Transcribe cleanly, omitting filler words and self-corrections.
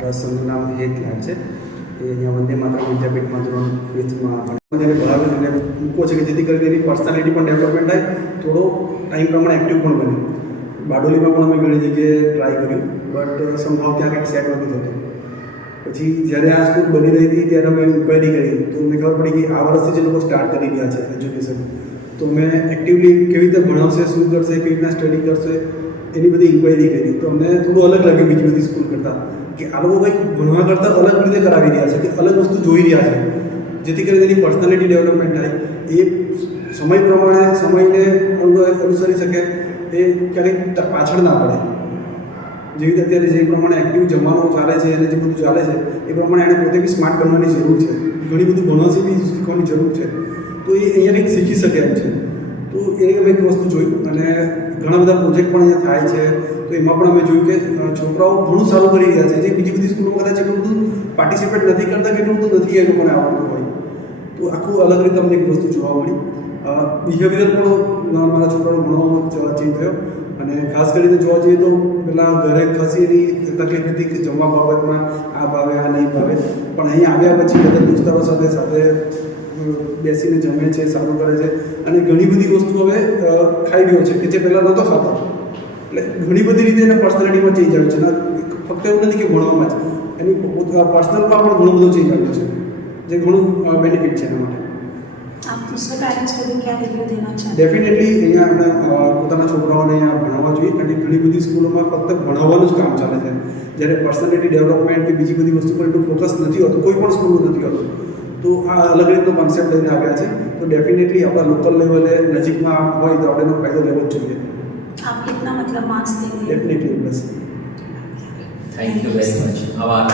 આપણા સંઘનું નામ હેતલાલ છે. એ અહીંયા વંદે માતરમ વિદ્યાપીઠમાં ધોરણ 5માં એને ભણાવે અને મૂકો છે કે જેથી કરીને એની પર્સનાલિટી પણ ડેવલપમેન્ટ થાય, થોડો ટાઈમ પ્રમાણે એક્ટિવ પણ બને. બારડોલીમાં પણ અમે ઘણી જગ્યાએ ટ્રાય કર્યું, બટ સમભાવ ત્યાં કંઈક સેટ નથી થતું. પછી જ્યારે આ સ્કૂલ બની રહી હતી ત્યારે અમે ઇન્ક્વાયરી કરી, તો અમને ખબર પડી કે આ વર્ષથી જે લોકો સ્ટાર્ટ કરી રહ્યા છે એજ્યુકેશન, તો મેં એક્ટિવલી કેવી રીતે ભણાવશે, શું કરશે, કેવી રીતના સ્ટડી કરશે, એની બધી ઇન્ક્વાયરી કરી. તો અમને થોડું અલગ લાગ્યું બીજી બધી સ્કૂલ કરતાં, કે આ લોકો કંઈક ભણવા કરતાં અલગ રીતે કરાવી રહ્યા છે, કે અલગ વસ્તુ જોઈ રહ્યા છે, જેથી કરીને એની પર્સનાલિટી ડેવલપમેન્ટ થાય, એ સમય પ્રમાણે સમયને અનુસરી શકે, એ ક્યારેક પાછળ ના પડે. જેવી રીતે અત્યારે જે પ્રમાણે એક્ટિવ જમાનો ચાલે છે અને જે બધું ચાલે છે એ પ્રમાણે એને પોતે બી સ્માર્ટ બનવાની જરૂર છે, ઘણી બધું ભણવાથી બી શીખવાની જરૂર છે. તો એ અહીંયા કંઈક શીખી શકે એમ છે. તો એ અમે એક વસ્તુ જોયું અને ઘણા બધા પ્રોજેક્ટ પણ અહીંયા થાય છે. તો એમાં પણ અમે જોયું કે છોકરાઓ ઘણું સારું કરી રહ્યા છે, જે બીજી બધી સ્કૂલોમાં કદાચ એટલું બધું પાર્ટિસિપેટ નથી કરતા, કે એટલું બધું નથી એ લોકોને આવડતું હોય. તો આખું અલગ રીતે અમને એક વસ્તુ જોવા મળી. બિહેવિયર પણ મારા છોકરાનો ઘણો ચેન્જ થયો. અને ખાસ કરીને જોવા જઈએ તો પેલા ઘરે ખસી એની તકલીફ હતી કે જમવા બાબતમાં આ ભાવે આ નહીં ભાવે, પણ અહીં આવ્યા પછી બધા દોસ્તારો સાથે બેસીને જમે છે, સારું કરે છે અને ઘણી બધી વસ્તુ હવે ખાઈ રહ્યો છે કે જે પહેલાં નહોતો ખાતો. એટલે ઘણી બધી રીતે એના પર્સનાલિટીમાં ચેન્જ આવ્યો છે. ફક્ત એવું નથી કે ભણવામાં જ, એની પર્સનલમાં પણ ઘણો બધો ચેન્જ આવ્યો છે, જે ઘણું બેનિફિટ છે એના માટે. ડેફિનેટલી અહીંયા આપણે પોતાના છોકરાઓને અહીંયા ભણાવવા જોઈએ, કારણ કે ઘણી બધી સ્કૂલોમાં ફક્ત ભણાવવાનું જ કામ ચાલે છે, જ્યારે પર્સનાલિટી ડેવલપમેન્ટ કે બીજી બધી વસ્તુ પર એટલું ફોકસ નથી હોતું, કોઈ પણ સ્કૂલનું નથી હોતું. તો આ અલગ રીતનો કોન્સેપ્ટ લઈને આવ્યા છે. તો ડેફિનેટલી આપણા લોકલ લેવલે નજીકમાં હોય તો આપણે એનો ફાયદો લેવો જ જોઈએ. आप कितना मतलब मार्क्स देंगे? डेफिनेटली बस. Thank you very much. आभार.